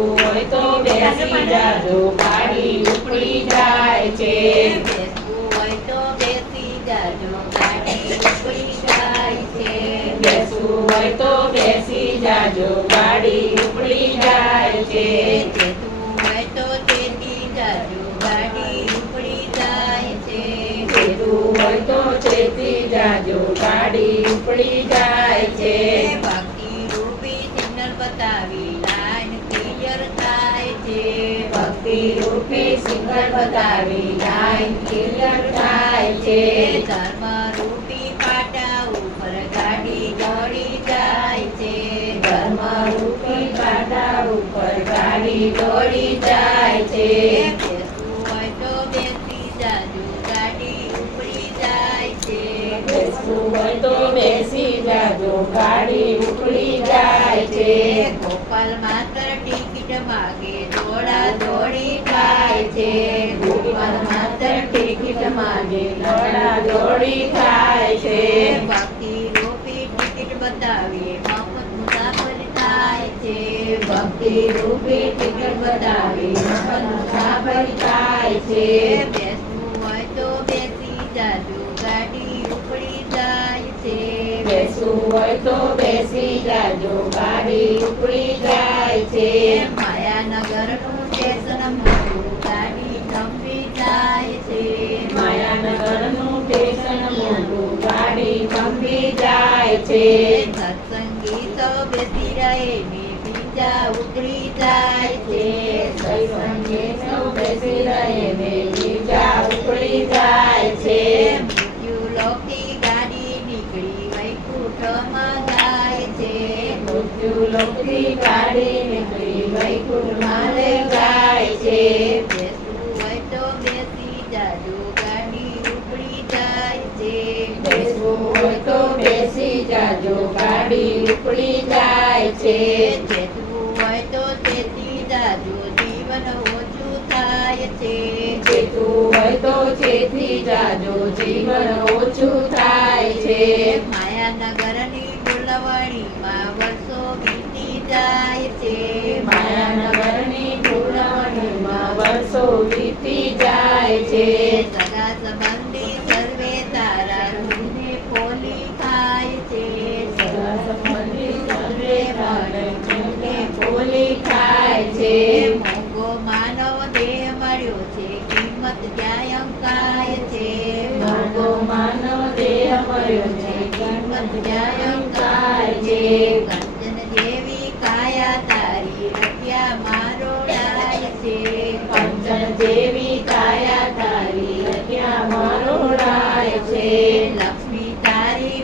બેસવું હોય તો બેસી જાજો ગાડી ઉપડી જાય છે જાજો ગાડી ઉપડી જાય છે બેસવું ઉપડી જાય બતાવી. છે ધર્મ રૂપી પાટા ઉપર ગાડી દોડી જાય છે ધર્મ રૂપી પાટા ઉપર ગાડી દોડી જાય છે હોય તો બેસી જાજો ગાડી ઉપડી જાય છે બેસવું બેસી જાજો ગાડી ઉપડી જાય છે ગોપાલ માત્ર ટિકિટ માગે માંગે દોડા દોડી થાય છે. ભક્તિ રૂપી ટિકિટ બતાવી મફત મુસાફરી થાય છે. ભક્તિ રૂપી ટિકિટ બતાવી મફત મુસાફરી થાય છે. બેસવું હોય તો બેસી જાજો ગાડી ઉપડી જાય છે. બેસવું હોય તો બેસી જાજો ગાડી ઉપડી જાય છે. કંપી જાય છે. સત્સંગી સૌ બેસી રહે ને બીજા ઉતરી જાય છે. સત્સંગે સૌ બેસી રહે ને બીજા ઉતરી જાય છે. મૃત્યુ લોકી ગાડી નીકળી વૈકુંઠમાં જાય છે. મૃત્યુ લોકી ગાડી નીકળી વૈકુંઠમાં જાય છે. ગાડી જાય છે. હોય તો તેથી જાજો જીવન ઓછું થાય છે. જેતું હોય તો જેથી જાજો જીવન ઓછું થાય છે. માયાનગરની ફૂલવણીમાં વર્ષો વીતી જાય છે. માયાનગરની પૂર્ણવણીમાં વર્ષો વીતી જાય છે. સગા સંબંધી સર્વે તારી રત્યા મારો લક્ષ્મી તારી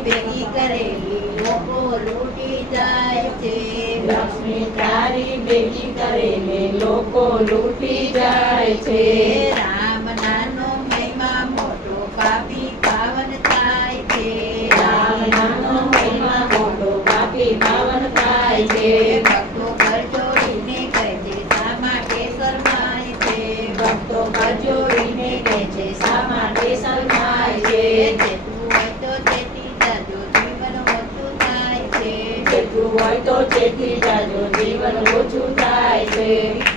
કરેલી લોકો લૂટી જાય છે લક્ષ્મી તારી ભેગી કરીને લોકો લૂંટી જાય છે હોય તો જેથી જાજો જીવન ઓછું થાય છે.